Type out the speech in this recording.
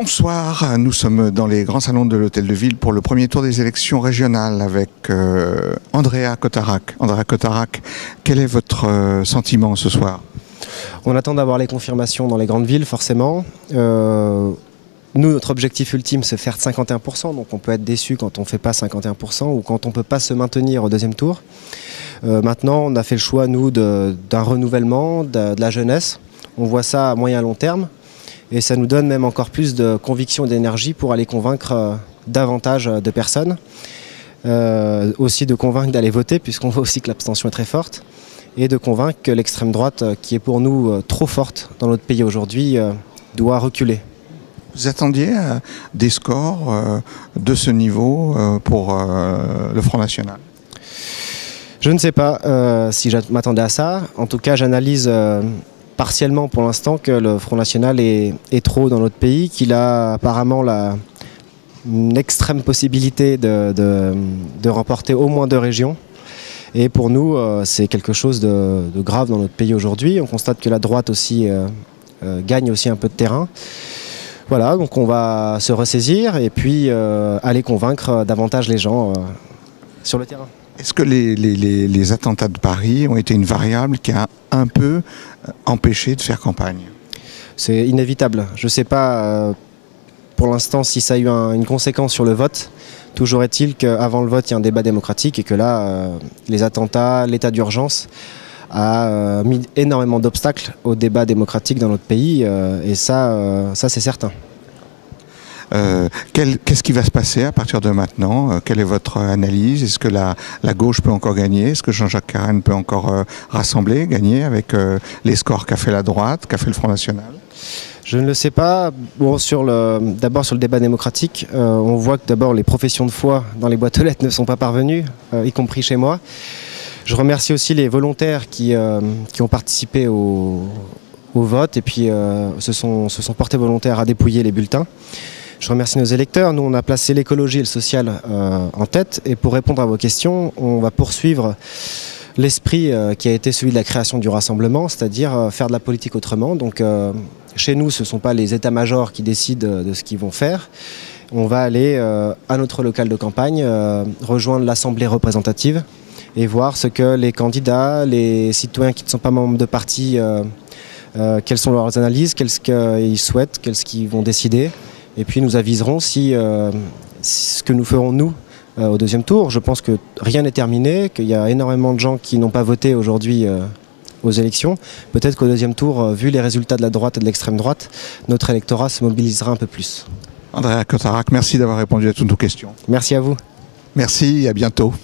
Bonsoir, nous sommes dans les grands salons de l'Hôtel de Ville pour le premier tour des élections régionales avec Andrea Cotarac. Andrea Cotarac, quel est votre sentiment ce soir? On attend d'avoir les confirmations dans les grandes villes, forcément. Nous, notre objectif ultime, c'est faire 51%, donc on peut être déçu quand on ne fait pas 51% ou quand on ne peut pas se maintenir au deuxième tour. Maintenant, on a fait le choix, nous, d'un renouvellement, de la jeunesse. On voit ça à moyen long terme. Et ça nous donne même encore plus de conviction et d'énergie pour aller convaincre davantage de personnes. Aussi de convaincre d'aller voter, puisqu'on voit aussi que l'abstention est très forte. Et de convaincre que l'extrême droite, qui est pour nous trop forte dans notre pays aujourd'hui, doit reculer. Vous attendiez des scores de ce niveau pour le Front National? Je ne sais pas si je m'attendais à ça. En tout cas, j'analyse partiellement pour l'instant que le Front National est trop dans notre pays, qu'il a apparemment une extrême possibilité de remporter au moins 2 régions. Et pour nous, c'est quelque chose de grave dans notre pays aujourd'hui. On constate que la droite aussi gagne aussi un peu de terrain. Voilà, donc on va se ressaisir et puis aller convaincre davantage les gens sur le terrain. Est-ce que les attentats de Paris ont été une variable qui a un peu empêché de faire campagne? C'est inévitable. Je ne sais pas pour l'instant si ça a eu une conséquence sur le vote. Toujours est-il qu'avant le vote, il y a un débat démocratique et que là, les attentats, l'état d'urgence a mis énormément d'obstacles au débat démocratique dans notre pays et ça c'est certain. Qu'est-ce qui va se passer à partir de maintenant? Quelle est votre analyse? Est-ce que la gauche peut encore gagner? Est-ce que Jean-Jacques Carenne peut encore rassembler, gagner avec les scores qu'a fait la droite, qu'a fait le Front National? Je ne le sais pas. Bon, d'abord sur le débat démocratique, on voit que d'abord les professions de foi dans les boîtes aux lettres ne sont pas parvenues, y compris chez moi. Je remercie aussi les volontaires qui ont participé au vote et puis se sont portés volontaires à dépouiller les bulletins. Je remercie nos électeurs. Nous, on a placé l'écologie et le social en tête. Et pour répondre à vos questions, on va poursuivre l'esprit qui a été celui de la création du rassemblement, c'est-à-dire faire de la politique autrement. Donc, chez nous, ce ne sont pas les états-majors qui décident de ce qu'ils vont faire. On va aller à notre local de campagne, rejoindre l'Assemblée représentative et voir ce que les candidats, les citoyens qui ne sont pas membres de parti, quelles sont leurs analyses, qu'est-ce qu'ils souhaitent, qu'est-ce qu'ils vont décider. Et puis nous aviserons si ce que nous ferons nous au deuxième tour. Je pense que rien n'est terminé, qu'il y a énormément de gens qui n'ont pas voté aujourd'hui aux élections. Peut-être qu'au deuxième tour, vu les résultats de la droite et de l'extrême droite, notre électorat se mobilisera un peu plus. Andrea Cotarac, merci d'avoir répondu à toutes nos questions. Merci à vous. Merci et à bientôt.